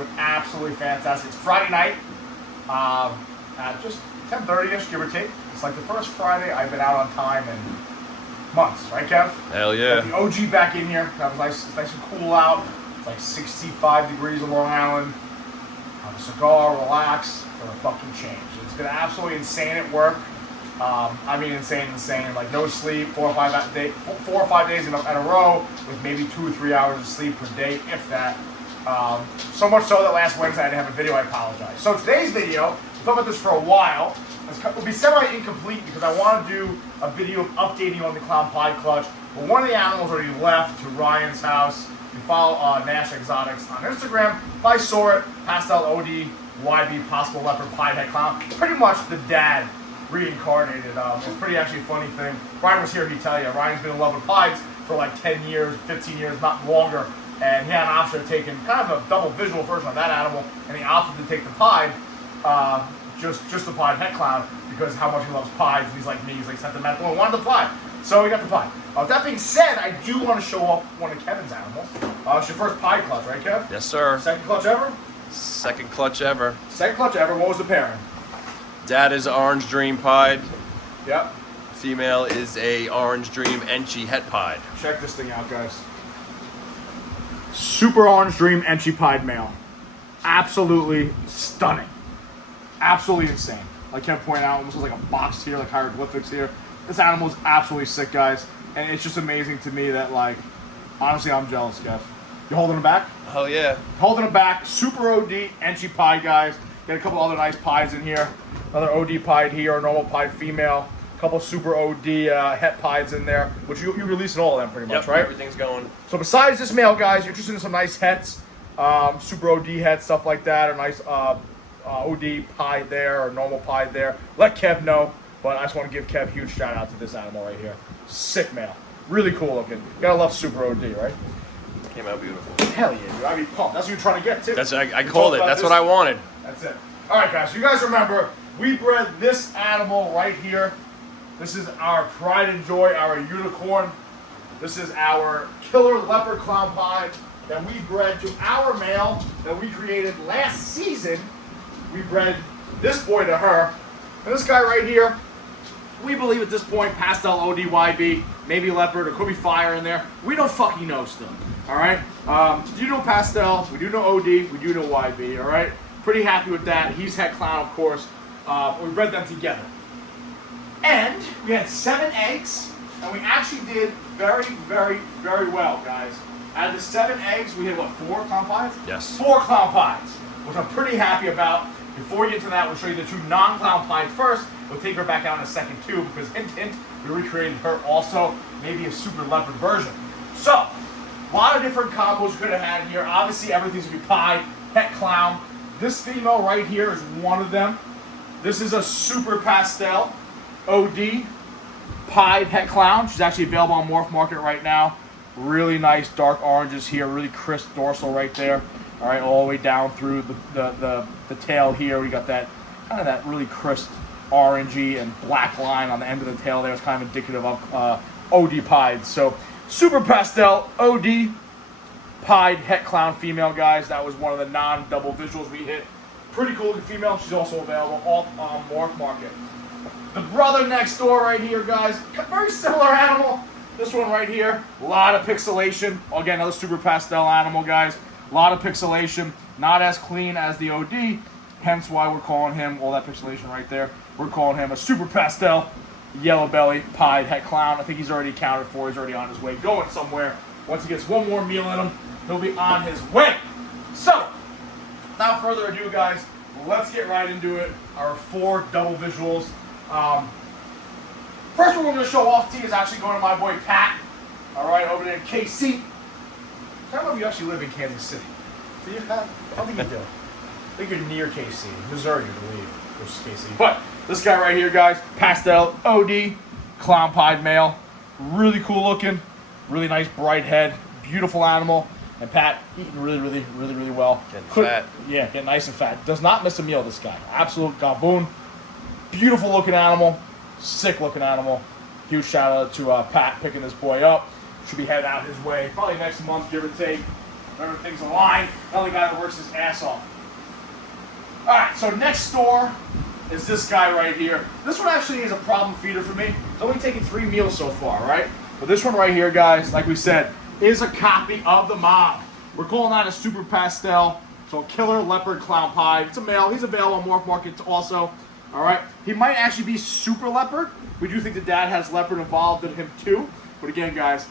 doing absolutely fantastic. It's Friday night at just 10:30ish, give or take. It's like the first Friday I've been out on time in months, right, Kev? Hell yeah. Got the OG back in here. That was nice. It's nice and cool out. It's like 65 degrees in Long Island. Have a cigar, relax for a fucking change. It's been absolutely insane at work. I mean, insane. Like no sleep, 4 or 5 days in a row with maybe 2 or 3 hours of sleep per day, if that. So much so that last Wednesday I didn't have a video. I apologize. So today's video, I've thought about this for a while. It'll be semi-incomplete because I want to do a video of updating on the Clown Pied Clutch. But one of the animals already left to Ryan's house. You can follow Nash Exotics on Instagram. If I saw it, Pastel OD YB, Possible Leopard, Pied Head Clown. Pretty much the dad reincarnated. It's a pretty actually funny thing. Ryan was here, he'd tell you. Ryan's been in love with pieds for like 10 years, 15 years, not longer. And he had an option of taking kind of a double visual version of that animal, and he opted to take the pied, just the pied head clown, because how much he loves pieds. And he's like me, he's like sentimental and wanted the pied. So we got the pied. With that being said, I do want to show off one of Kevin's animals. It's your first pied clutch, right, Kev? Yes, sir. Second clutch ever? Second clutch ever. Second clutch ever. What was the pairing? Dad is Orange Dream Pied. Yep. Female is a Orange Dream Enchi Het Pied. Check this thing out, guys. Super Orange Dream Enchi Pied male. Absolutely stunning. Absolutely insane. Like Kev pointed out, almost looks like a box here, like hieroglyphics here. This animal is absolutely sick, guys. And it's just amazing to me that, like, honestly, I'm jealous, Kev. You holding him back? Hell yeah. Holding him back. Super OD Enchi Pied, guys. Got a couple other nice pieds in here. Another OD pied here, a normal pied female. A couple super OD het pieds in there, which you releasing all of them pretty much, right? Everything's going. So besides this male, guys, you're interested in some nice hets, super OD hets, stuff like that, or nice OD pied there, or normal pied there. Let Kev know, but I just want to give Kev a huge shout out to this animal right here. Sick male. Really cool looking. You gotta love super OD, right? Came out beautiful. Hell yeah, dude. I'd be pumped. That's what you're trying to get, too. That's I called it. That's what I wanted. That's it. All right, guys. So you guys remember, we bred this animal right here. This is our pride and joy, our unicorn. This is our killer leopard clown pied that we bred to our male that we created last season. We bred this boy to her. And this guy right here, we believe at this point, Pastel OD YB, maybe leopard, or could be fire in there. We don't fucking know still. All right? Do you know Pastel? We do know OD. We do know YB. All right? Pretty happy with that. He's het clown, of course. We bred them together. And we had 7 eggs, and we actually did very, very, very well, guys. Out of the 7 eggs, we had, what, 4 clown pies? Yes. 4 clown pies, which I'm pretty happy about. Before we get to that, we'll show you the 2 non-clown pies first. We'll take her back out in a second, too, because hint, hint, we recreated her also, maybe a super leopard version. So, a lot of different combos we could have had here. Obviously, everything's going to be pie, het clown. This female right here is one of them. This is a super pastel OD pied het clown. She's actually available on Morph Market right now. Really nice dark oranges here, really crisp dorsal right there. All right, all the way down through the tail here. We got that kind of that really crisp orangey and black line on the end of the tail there. It's kind of indicative of OD pied. So super pastel OD pied het clown female, guys. That was one of the non-double visuals we hit. Pretty cool looking female. She's also available on Morph Market. The brother next door right here, guys. Very similar animal. This one right here. A lot of pixelation. Again, another super pastel animal, guys. A lot of pixelation. Not as clean as the OD. Hence why we're calling him, all that pixelation right there, we're calling him a super pastel yellow belly pied het clown. I think he's already accounted for. He's already on his way going somewhere. Once he gets one more meal in him, he'll be on his way. So, without further ado, guys, let's get right into it. Our 4 double visuals. First one we're going to show off to you is actually going to my boy Pat. All right, over there in KC. I don't know if you actually live in Kansas City. Do you, Pat? I don't think you do. I think you're near KC, Missouri, I believe, versus KC. But this guy right here, guys, Pastel OD clown pied male. Really cool looking. Really nice bright head. Beautiful animal. And Pat eating really well. Getting fat. Yeah, getting nice and fat. Does not miss a meal, this guy. Absolute gaboon. Beautiful looking animal. Sick looking animal. Huge shout out to Pat picking this boy up. Should be headed out his way probably next month, give or take. Everything's aligned. Another guy that works his ass off. Alright, so next door is this guy right here. This one actually is a problem feeder for me. It's only taken 3 meals so far, right? But this one right here, guys, like we said, is a copy of the mom. We're calling that a Super Pastel. So Killer Leopard Clown Pied. It's a male. He's available on Morph Market also. Alright, he might actually be Super Leopard. We do think the dad has Leopard involved in him too. But again, guys,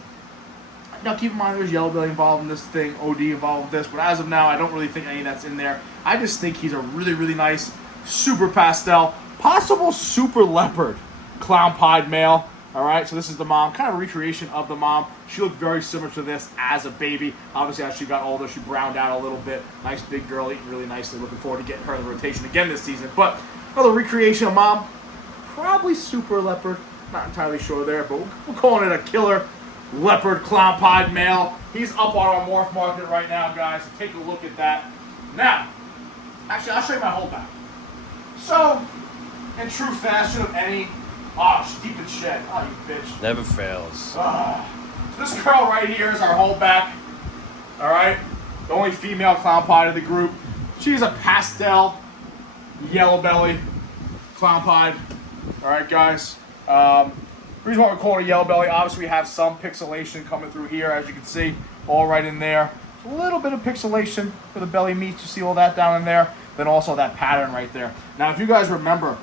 now keep in mind there's Yellow Belly involved in this thing, OD involved in this. But as of now, I don't really think any of that's in there. I just think he's a really, really nice Super Pastel, possible Super Leopard Clown Pied male. Alright, so this is the mom, kind of a recreation of the mom. She looked very similar to this as a baby. Obviously, as she got older, she browned out a little bit. Nice big girl, eating really nicely. Looking forward to getting her in the rotation again this season. But another recreation of mom, probably Super Leopard. Not entirely sure there, but we're calling it a Killer Leopard Clown Pied male. He's up on our Morph Market right now, guys. So take a look at that. Now, actually, I'll show you my holdback. So, in true fashion of any... Oh, she's deep in shed. Oh, you bitch. Never fails. So this girl right here is our holdback. Alright? The only female clown pied of the group. She's a pastel yellow belly clown pied. Alright, guys. The reason why we're calling it yellow belly, obviously we have some pixelation coming through here, as you can see. All right in there. A little bit of pixelation where the belly meets. You see all that down in there. Then also that pattern right there. Now, if you guys remember,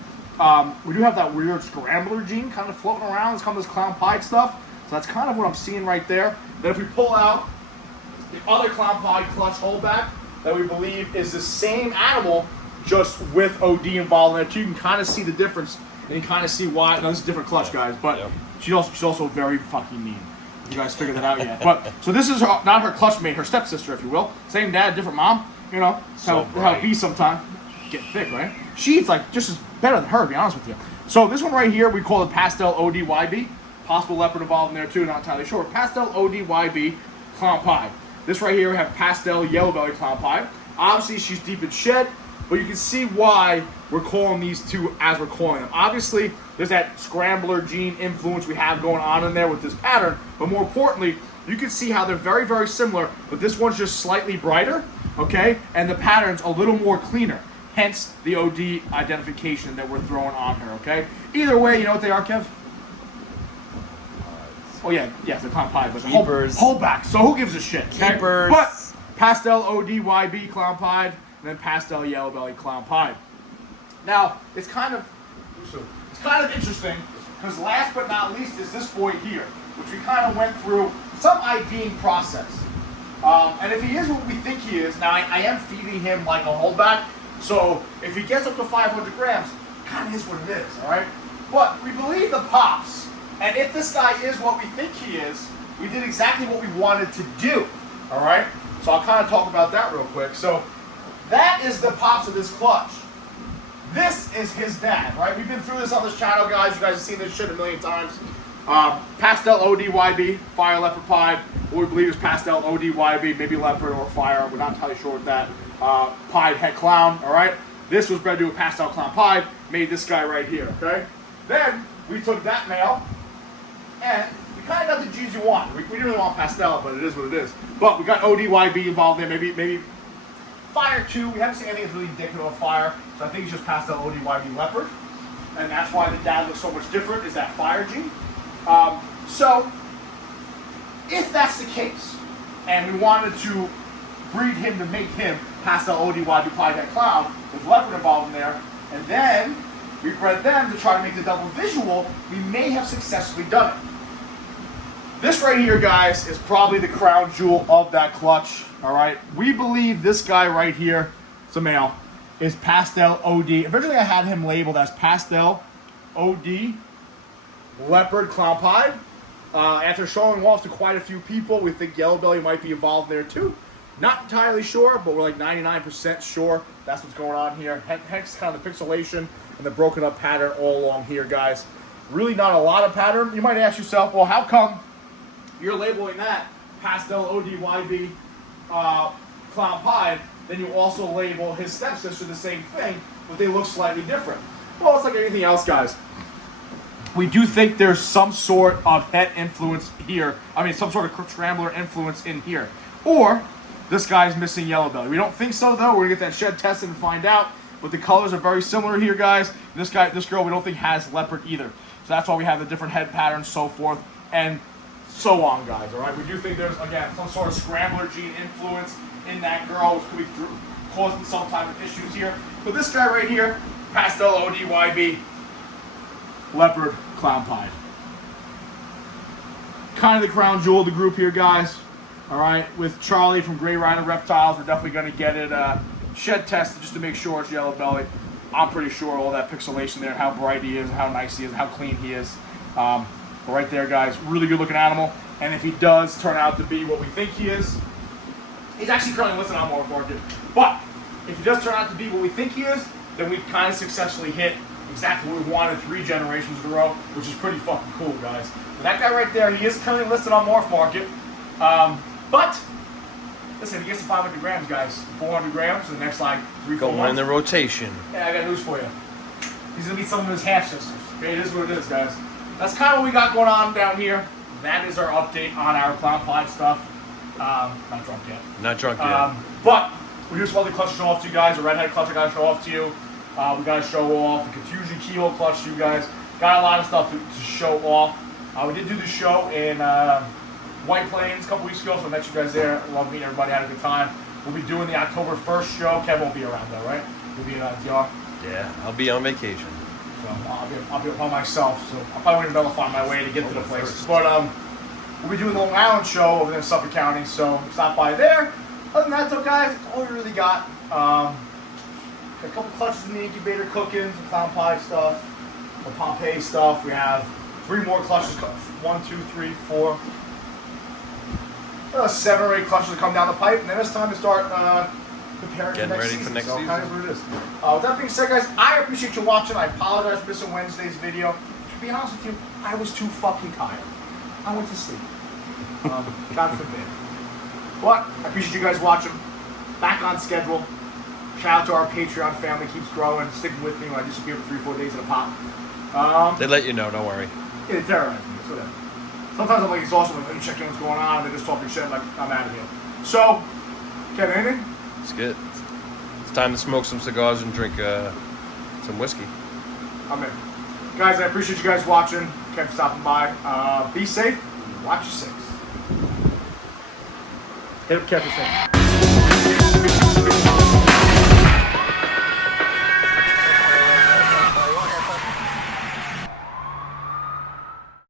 we do have that weird scrambler gene kind of floating around. It's kind of this clown pied stuff. So that's kind of what I'm seeing right there. Then if we pull out the other clown pied clutch holdback that we believe is the same animal, just with OD involved in it, you can kind of see the difference and you kind of see why. Now, this is a different clutch, guys, but she's also very fucking mean. You guys figured that out yet? But so this is her, not her clutch mate, her stepsister, if you will. Same dad, different mom. You know, so how it be sometimes. Get thick, right? She eats like just as better than her, to be honest with you. So this one right here, we call it Pastel OD YB. Possible leopard involved in there too, not entirely sure. Pastel OD YB Clown Pied. This right here, we have Pastel Yellow Belly Clown Pied. Obviously, she's deep in shed, but you can see why we're calling these two as we're calling them. Obviously, there's that scrambler gene influence we have going on in there with this pattern, but more importantly, you can see how they're very, very similar, but this one's just slightly brighter, okay? And the pattern's a little more cleaner. Hence the OD identification that we're throwing on her, okay? Either way, you know what they are, Kev? Oh, yeah, the clown pie, but holdback, so who gives a shit? Okay? Keepers. But Pastel OD YB Clown Pied, and then Pastel Yellow Belly Clown Pied. Now, it's kind of interesting, because last but not least is this boy here, which we kind of went through some IDing process. And if he is what we think he is, now I am feeding him like a holdback, so if he gets up to 500 grams, kind of is what it is, all right? But we believe the pops, and if this guy is what we think he is, we did exactly what we wanted to do, all right? So I'll kind of talk about that real quick. So that is the pops of this clutch. This is his dad, right? We've been through this on this channel, guys. You guys have seen this shit a million times. Pastel OD YB, Fire Leopard Pied. What we believe is Pastel OD YB, maybe Leopard or Fire. We're not entirely sure with that. Pied Het Clown, all right? This was bred to a Pastel Clown Pied, made this guy right here, okay? Then we took that male, and we kind of got the G's you want. We didn't really want Pastel, but it is what it is. But we got OD YB involved there, maybe Fire too. We haven't seen anything that's really indicative of Fire, so I think it's just Pastel OD YB Leopard. And that's why the dad looks so much different, is that Fire gene. So, if that's the case, and we wanted to breed him to make him Pastel OD YB Pied Het Clown with Leopard involved in there, and then we bred them to try to make the double visual, we may have successfully done it. This right here, guys, is probably the crown jewel of that clutch, all right? We believe this guy right here, it's a male, is Pastel OD. Originally, I had him labeled as Pastel OD Leopard Clown Pied. After showing off to quite a few people, we think Yellow Belly might be involved there too. Not entirely sure, but we're like 99% sure that's what's going on here. Hence kind of the pixelation and the broken up pattern all along here, guys. Really not a lot of pattern. You might ask yourself, well, how come you're labeling that Pastel OD YB Clown Pied, then you also label his stepsister the same thing, but they look slightly different? Well, it's like anything else, guys. We do think there's some sort of het influence here. I mean, some sort of scrambler influence in here. Or This guy's missing yellow belly. We don't think so though. We're gonna get that shed tested and find out. But the colors are very similar here, guys. This girl, we don't think has leopard either. So that's why we have the different head patterns, so forth and so on, guys. All right. We do think there's again some sort of scrambler gene influence in that girl, which could be causing some type of issues here. But this guy right here, Pastel OD YB, leopard clown pied. Kind of the crown jewel of the group here, guys. All right, with Charlie from Gray Rhino Reptiles, we're definitely going to get it shed tested just to make sure it's yellow belly. I'm pretty sure all that pixelation there, how bright he is, how nice he is, how clean he is. But right there, guys, really good looking animal. And if he does turn out to be what we think he is, he's actually currently listed on Morph Market. But if he does turn out to be what we think he is, then we kind of successfully hit exactly what we wanted 3 generations in a row, which is pretty fucking cool, guys. But that guy right there, he is currently listed on Morph Market. But listen, he gets to 500 grams, guys. 400 grams in the next like 3-4 Going months. in the rotation. Yeah, I got news for you. He's gonna meet some of his half sisters. Okay, it is what it is, guys. That's kind of what we got going on down here. That is our update on our clown pod stuff. Not drunk yet. Not drunk yet. But we just want the clutch to show off to you guys. The redhead clutch I gotta show off to you. We gotta show off the confusion keyhole clutch to you guys. Got a lot of stuff to show off. We did do the show in White Plains a couple weeks ago, so I met you guys there. Love meeting everybody, had a good time. We'll be doing the October 1st show. Kev won't be around though, right? We'll be in DR. Yeah, I'll be on vacation. So I'll be by myself, so I probably wouldn't be able to find my way to get to the place. But we'll be doing the Long Island show over there in Suffolk County, so stop by there. Other than that though, guys, that's all we really got. A couple clutches in the incubator cooking, some clown pie stuff, some Pompeii stuff. We have 3 more clutches, 1, 2, 3, 4. 7 or 8 clutches to come down the pipe, and then it's time to start preparing Getting for next ready season. for next so season. Kind of what it is. With that being said, guys, I appreciate you watching. I apologize for missing Wednesday's video. To be honest with you, I was too fucking tired. I went to sleep. God forbid. But I appreciate you guys watching. Back on schedule. Shout out to our Patreon family. Keeps growing, sticking with me when I disappear for 3-4 days at a pop. They let you know, don't worry. Yeah, they terrorize me. It's whatever. Sometimes I'm like exhausted, like, let me check in what's going on, and they're just talking shit, like, I'm out of here. So, Kevin, anything? It's good. It's time to smoke some cigars and drink some whiskey. I'm in. Guys, I appreciate you guys watching. Kevin stopping by. Be safe. Watch your 6. Hit up Kevin.